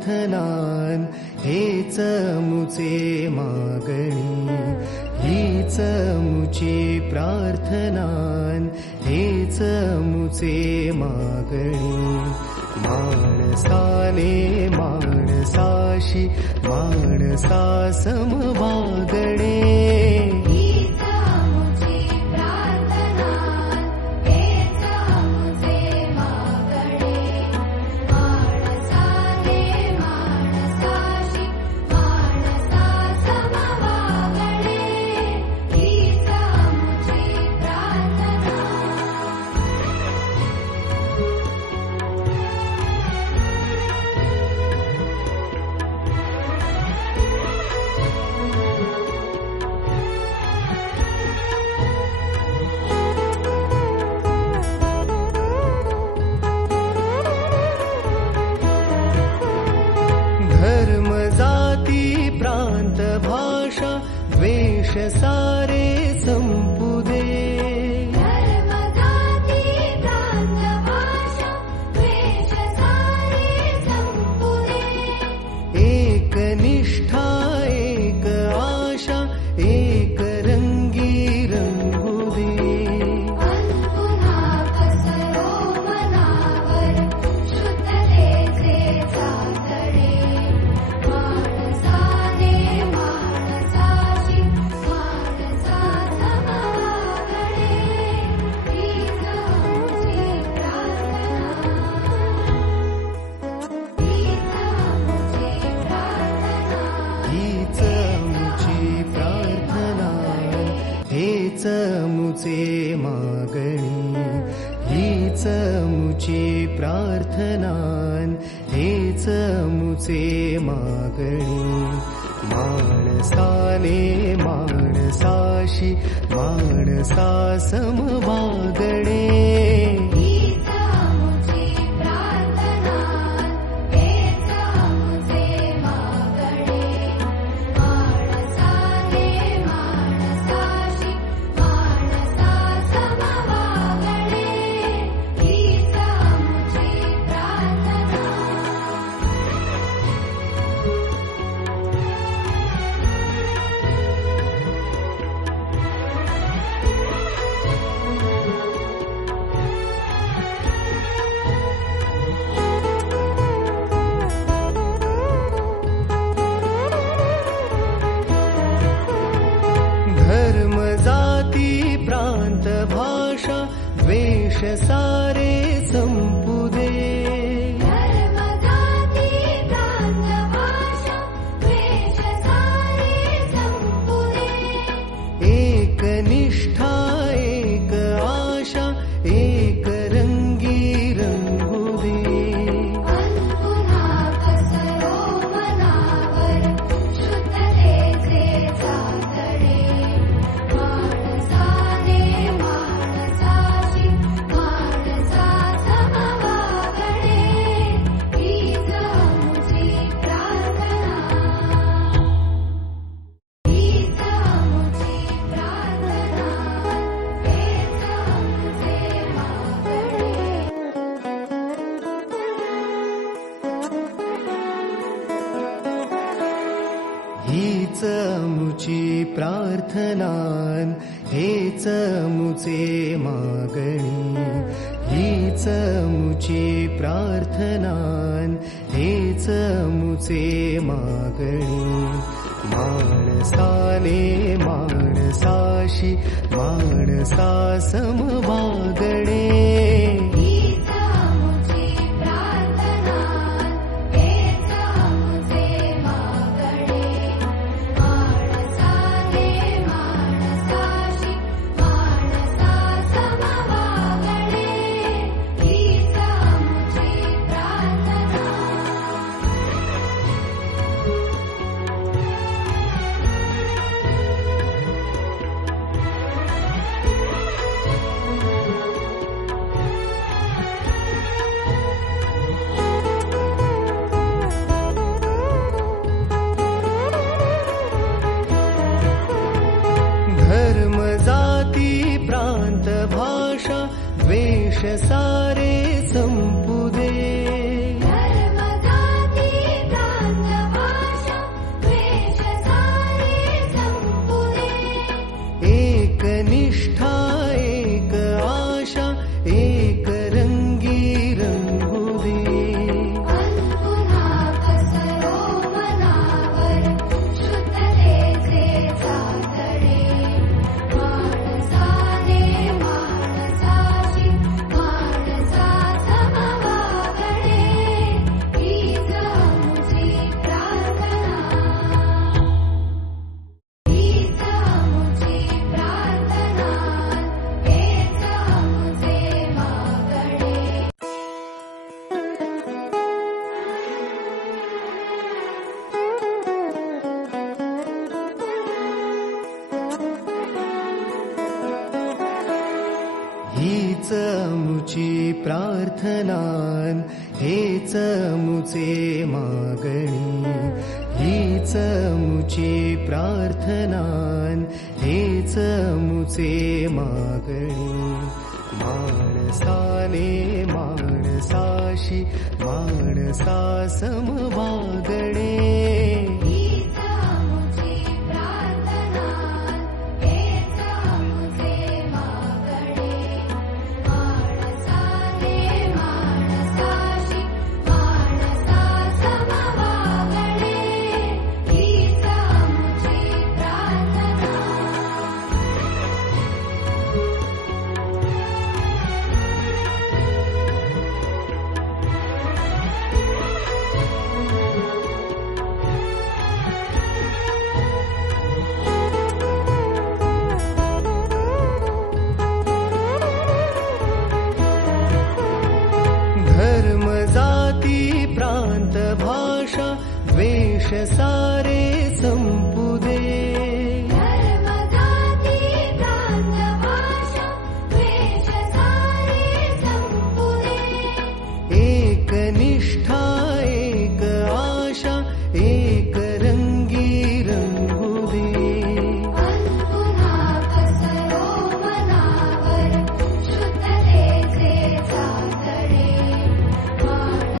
प्रार्थनान हेच मुचे मागणी, हीच मुची प्रार्थनान हेच मुचे मागणी. माणसाने माणसाशी माणसा समभागणे, द्वेष सारे संपू दे. धर्म जाती प्रांत भाषा द्वेष सारे संपू दे. एक निष्ठा एक आशा एक रंगी रंगू दे. पुन्हा कसरो मनावर शुद्धतेचे चातडे. माणसाने माणसाशी माणसा समभागणे, हीच आमची प्रार्थना, हीच आमची प्रार्थना. हीच मुचे मागणी, हीच मुची प्रार्थनान हेच मुचे मागणी. माणसाने माणसाशी माणसा समभागणे, हीच आमची प्रार्थना, हेच आमचे मागणे. माणसाने माणसाशी माणसा समभागणे, हीच आमची प्रार्थना. धर्म जाती प्रांत भाषा द्वेष सारे संपू दे. धर्म जाती प्रांत भाषा द्वेष सारे संपू दे. एक निष्ठा एक आशा एक रंगी रंगू दे. पुन्हा कसरो मनावर शुद्धतेचे चातडे. माणसाने माणसाशी माणसा समभागणे, हीच आमची प्रार्थना, हीच आमची प्रार्थना, हेच आमचे मागणे. हीच मुची प्रार्थनान हेच मुचे मागणी, हीच मुची प्रार्थनान हेच मुचे मागणी. माणसाने माणसाशी माणसा समभागणे, हीच आमची प्रार्थना, हेच आमचे मागणे. माणसाने माणसाशी माणसा समभागणे, हीच आमची प्रार्थना. धर्म जाती प्रांत भाषा द्वेष सारे संपू दे. धर्म जाती प्रार्थनान हेच मुचे मागणी हीच मुची प्रार्थनान हेच मुचे मागणी माणसाने माणसाशी माणसा समवागणे हीच मुची प्रार्थना हेच मुचे मागणे माणसाने माणसाशी माणसा समवागणे हीच मुची प्रार्थना धर्म जाती प्रांत भाषा द्वेष सारी